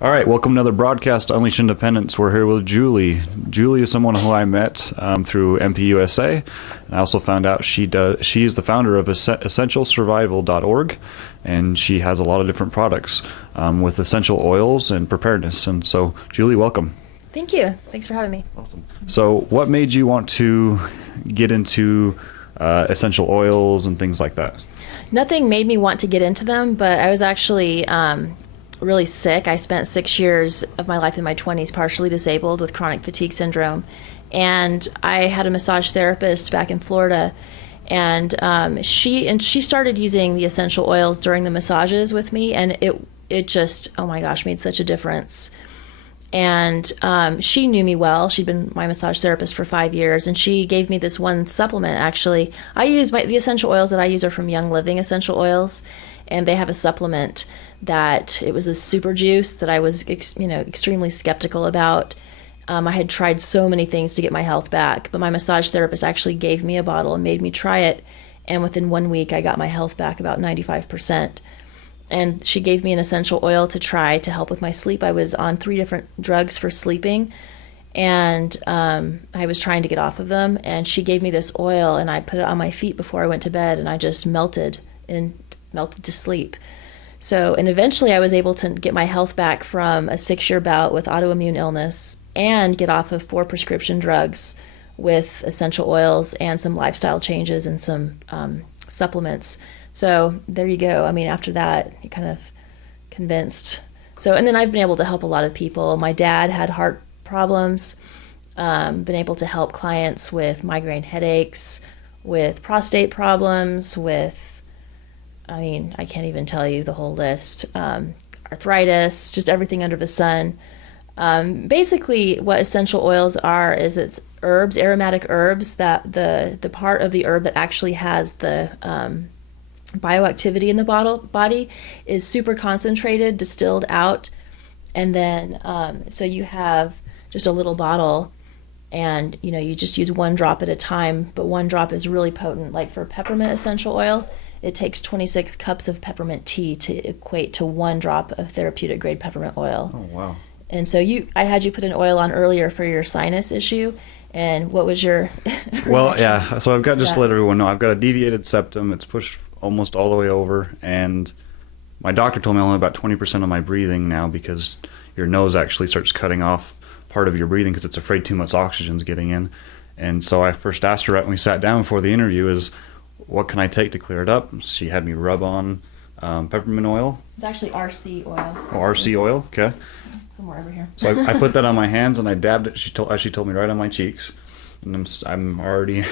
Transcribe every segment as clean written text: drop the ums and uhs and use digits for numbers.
All right, welcome to another broadcast, Unleash Independence. We're here with Julie. Julie is someone who I met through MPUSA. And I also found out she is the founder of EssentialSurvival.org, and she has a lot of different products with essential oils and preparedness. And so, Julie, welcome. Thank you. Thanks for having me. Awesome. So, what made you want to get into essential oils and things like that? Nothing made me want to get into them, but I was actually really sick. I spent 6 years of my life in my 20s partially disabled with chronic fatigue syndrome. And I had a massage therapist back in Florida, and she started using the essential oils during the massages with me, and it just, oh my gosh, made such a difference. And she knew me well. She'd been my massage therapist for 5 years, and she gave me this one supplement. Actually, the essential oils that I use are from Young Living essential oils, and they have a supplement that it was this super juice that I was extremely skeptical about. I had tried so many things to get my health back, but my massage therapist actually gave me a bottle and made me try it, and within 1 week I got my health back about 95%. And she gave me an essential oil to try to help with my sleep. I was on 3 different drugs for sleeping, and I was trying to get off of them, and she gave me this oil, and I put it on my feet before I went to bed, and I just melted to sleep. So, and eventually I was able to get my health back from a 6-year bout with autoimmune illness and get off of 4 prescription drugs with essential oils and some lifestyle changes and some supplements. So there you go. I mean, after that, you kind of convinced. So, and then I've been able to help a lot of people. My dad had heart problems, been able to help clients with migraine headaches, with prostate problems, I can't even tell you the whole list, arthritis, just everything under the sun. Basically, what essential oils are is it's herbs, aromatic herbs, that the part of the herb that actually has the bioactivity in the body is super concentrated, distilled out, and then so you have just a little bottle, and you just use 1 drop at a time, but 1 drop is really potent. Like for peppermint essential oil, it takes 26 cups of peppermint tea to equate to 1 drop of therapeutic grade peppermint oil. Oh, wow. And so I had you put an oil on earlier for your sinus issue, and what was your Well, yeah, so I've got, just to let everyone know, I've got a deviated septum. It's pushed almost all the way over, and my doctor told me only about 20% of my breathing now, because your nose actually starts cutting off part of your breathing because it's afraid too much oxygen's getting in. And so I first asked her right when we sat down before the interview is, what can I take to clear it up? She had me rub on peppermint oil. It's actually RC oil. Oh, RC oil, okay. Somewhere over here. So I put that on my hands and I dabbed it. She told me right on my cheeks, and I'm already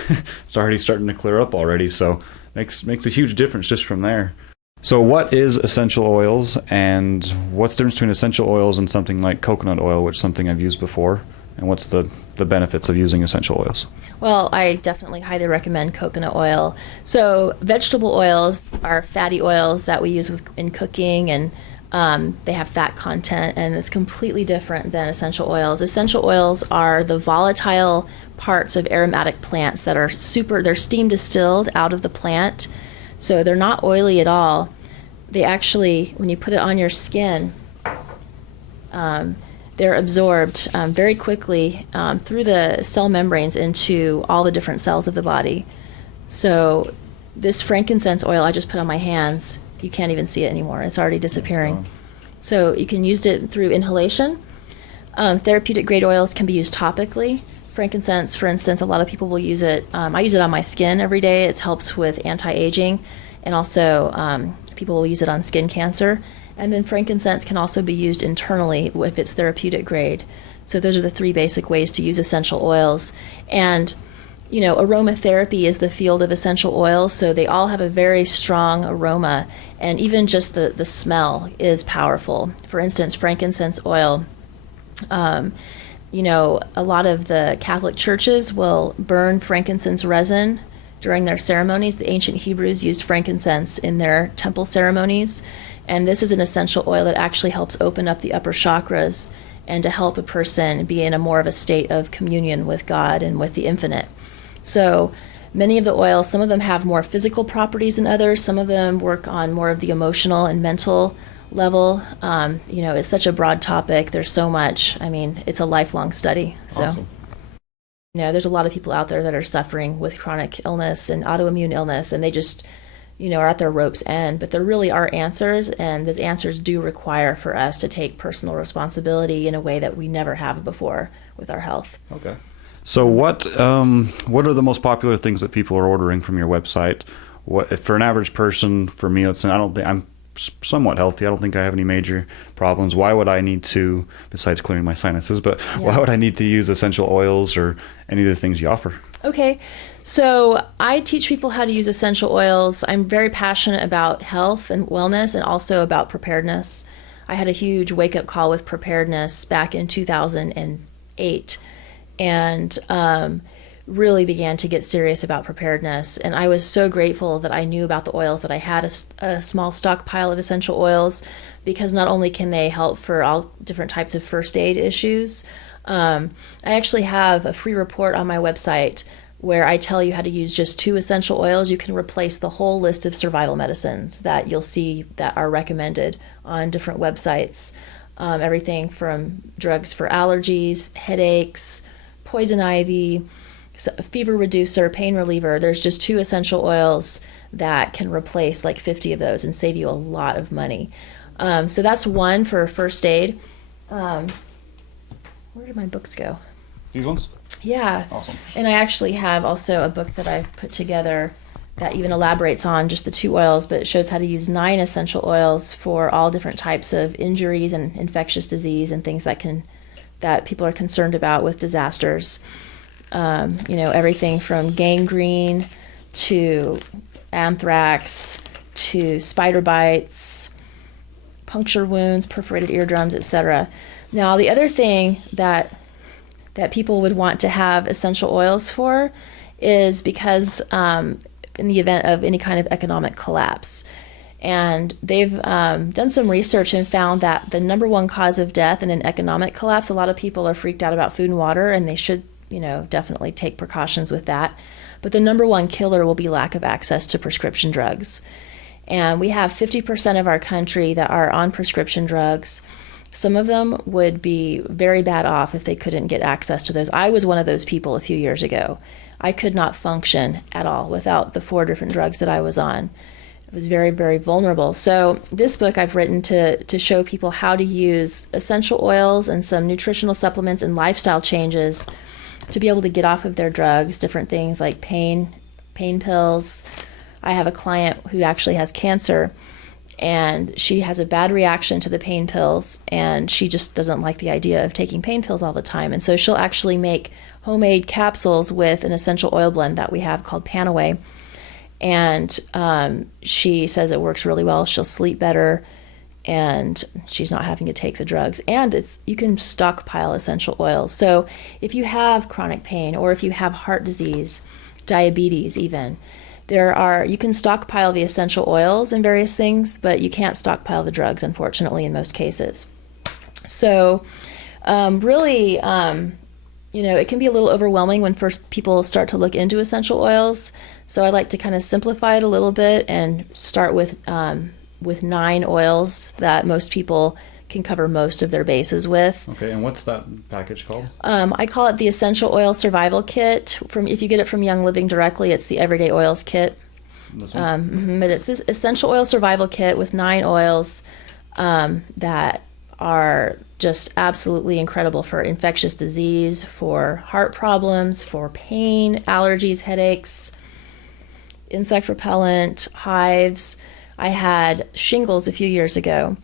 it's already starting to clear up already. So makes a huge difference just from there. So what is essential oils, and what's the difference between essential oils and something like coconut oil, which is something I've used before, and what's the benefits of using essential oils? Well, I definitely highly recommend coconut oil. So vegetable oils are fatty oils that we use in cooking, and they have fat content, and it's completely different than essential oils. Essential oils are the volatile parts of aromatic plants that are they're steam distilled out of the plant. So they're not oily at all. They actually, when you put it on your skin, they're absorbed very quickly through the cell membranes into all the different cells of the body. So this frankincense oil I just put on my hands, you can't even see it anymore. It's already disappearing. So you can use it through inhalation. Therapeutic grade oils can be used topically. Frankincense, for instance, a lot of people will use it. I use it on my skin every day. It helps with anti-aging, and also people will use it on skin cancer. And then frankincense can also be used internally if it's therapeutic grade. So those are the 3 basic ways to use essential oils. And aromatherapy is the field of essential oils, so they all have a very strong aroma, and even just the smell is powerful. For instance, frankincense oil, a lot of the Catholic churches will burn frankincense resin during their ceremonies. The ancient Hebrews used frankincense in their temple ceremonies, and this is an essential oil that actually helps open up the upper chakras and to help a person be in a more of a state of communion with God and with the infinite. So many of the oils, some of them have more physical properties than others. Some of them work on more of the emotional and mental level. It's such a broad topic. There's so much. I mean, it's a lifelong study. So, Awesome. there's a lot of people out there that are suffering with chronic illness and autoimmune illness, and they just, are at their rope's end. But there really are answers, and those answers do require for us to take personal responsibility in a way that we never have before with our health. Okay. So what are the most popular things that people are ordering from your website? What for an average person? For me, I'm somewhat healthy. I don't think I have any major problems. Why would I need to, besides clearing my sinuses, but why would I need to use essential oils or any of the things you offer? Okay, so I teach people how to use essential oils. I'm very passionate about health and wellness and also about preparedness. I had a huge wake-up call with preparedness back in 2008 and really began to get serious about preparedness. And I was so grateful that I knew about the oils, that I had a small stockpile of essential oils, because not only can they help for all different types of first aid issues, I actually have a free report on my website where I tell you how to use just 2 essential oils. You can replace the whole list of survival medicines that you'll see that are recommended on different websites. Everything from drugs for allergies, headaches, poison ivy, fever reducer, pain reliever. There's just 2 essential oils that can replace like 50 of those and save you a lot of money. So that's one for first aid. Where did my books go? These ones? Yeah. Awesome. And I actually have also a book that I've put together that even elaborates on just the 2 oils, but it shows how to use 9 essential oils for all different types of injuries and infectious disease and things that people are concerned about with disasters. Everything from gangrene to anthrax to spider bites, puncture wounds, perforated eardrums, etc. Now, the other thing that people would want to have essential oils for is because in the event of any kind of economic collapse. And they've done some research and found that the number 1 cause of death in an economic collapse, a lot of people are freaked out about food and water, and they should, definitely take precautions with that. But the number 1 killer will be lack of access to prescription drugs. And we have 50% of our country that are on prescription drugs. Some of them would be very bad off if they couldn't get access to those. I was one of those people a few years ago. I could not function at all without the 4 different drugs that I was on. It was very, very vulnerable. So this book I've written to show people how to use essential oils and some nutritional supplements and lifestyle changes to be able to get off of their drugs, different things like pain pills. I have a client who actually has cancer, and she has a bad reaction to the pain pills, and she just doesn't like the idea of taking pain pills all the time. And so she'll actually make homemade capsules with an essential oil blend that we have called Panaway. And she says it works really well. She'll sleep better, and she's not having to take the drugs. And you can stockpile essential oils. So if you have chronic pain, or if you have heart disease, diabetes even, you can stockpile the essential oils and various things, but you can't stockpile the drugs, unfortunately, in most cases. So really, it can be a little overwhelming when first people start to look into essential oils. So I like to kind of simplify it a little bit and start with 9 oils that most people can cover most of their bases with. Okay, and what's that package called? I call it the Essential Oil Survival Kit. If you get it from Young Living directly, it's the Everyday Oils Kit. This one? But it's this Essential Oil Survival Kit with 9 oils that are just absolutely incredible for infectious disease, for heart problems, for pain, allergies, headaches, insect repellent, hives. I had shingles a few years ago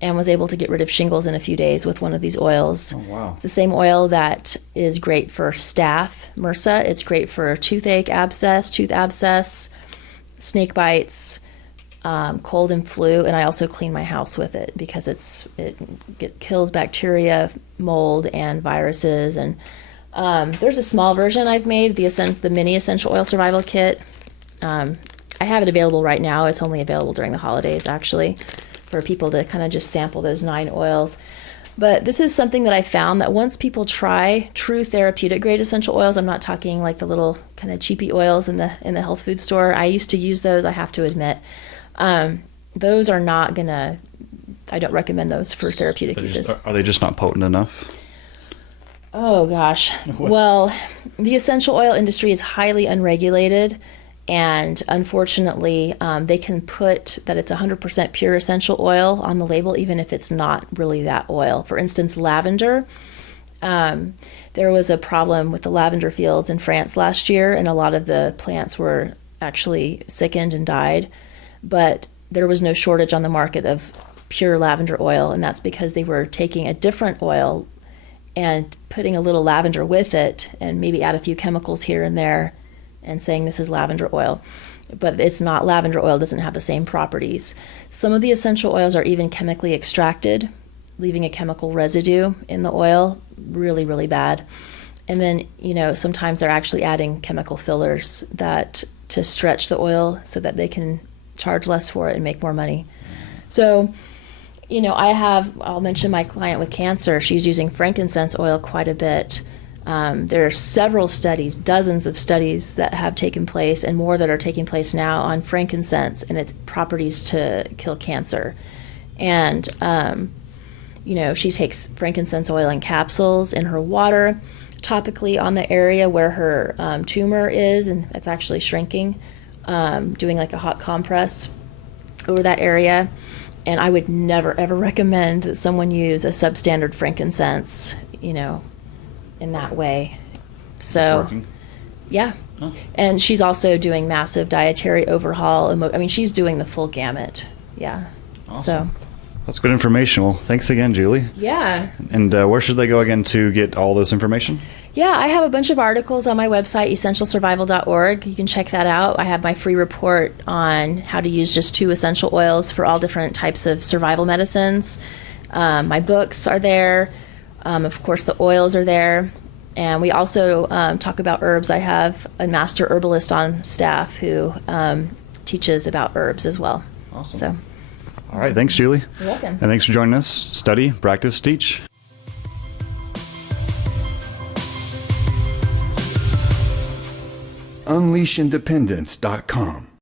and was able to get rid of shingles in a few days with one of these oils. Oh, wow. It's the same oil that is great for staph, MRSA. It's great for toothache, tooth abscess, snake bites, cold and flu. And I also clean my house with it because it kills bacteria, mold, and viruses. And there's a small version I've made, the mini essential oil survival kit. I have it available right now. It's only available during the holidays, actually, for people to kind of just sample those 9 oils. But this is something that I found that once people try true therapeutic grade essential oils, I'm not talking like the little kind of cheapy oils in the health food store. I used to use those, I have to admit. Those are not going to I don't recommend those for therapeutic uses. Are they just not potent enough? Oh gosh. Well, the essential oil industry is highly unregulated, and unfortunately, they can put that it's 100% pure essential oil on the label, even if it's not really that oil. For instance, lavender. There was a problem with the lavender fields in France last year, and a lot of the plants were actually sickened and died. But there was no shortage on the market of pure lavender oil, and that's because they were taking a different oil and putting a little lavender with it and maybe add a few chemicals here and there and saying this is lavender oil. But it's not. Lavender oil doesn't have the same properties. Some of the essential oils are even chemically extracted, leaving a chemical residue in the oil, really, really bad. And then, sometimes they're actually adding chemical fillers that to stretch the oil so that they can charge less for it and make more money. So, I'll mention my client with cancer. She's using frankincense oil quite a bit. There are several studies, dozens of studies that have taken place and more that are taking place now on frankincense and its properties to kill cancer. And, she takes frankincense oil in capsules in her water, topically on the area where her tumor is, and it's actually shrinking, doing like a hot compress over that area. And I would never, ever recommend that someone use a substandard frankincense, in that way. So, Working. yeah. Oh. And she's also doing massive dietary overhaul. She's doing the full gamut. Yeah. Awesome. That's good information. Well, thanks again, Julie. Yeah. And where should they go again to get all this information? Yeah, I have a bunch of articles on my website, essentialsurvival.org. You can check that out. I have my free report on how to use just 2 essential oils for all different types of survival medicines. My books are there. Of course, the oils are there. And we also talk about herbs. I have a master herbalist on staff who teaches about herbs as well. Awesome. So, all right. Thanks, Julie. you're welcome. And thanks for joining us. Study, practice, teach. UnleashIndependence.com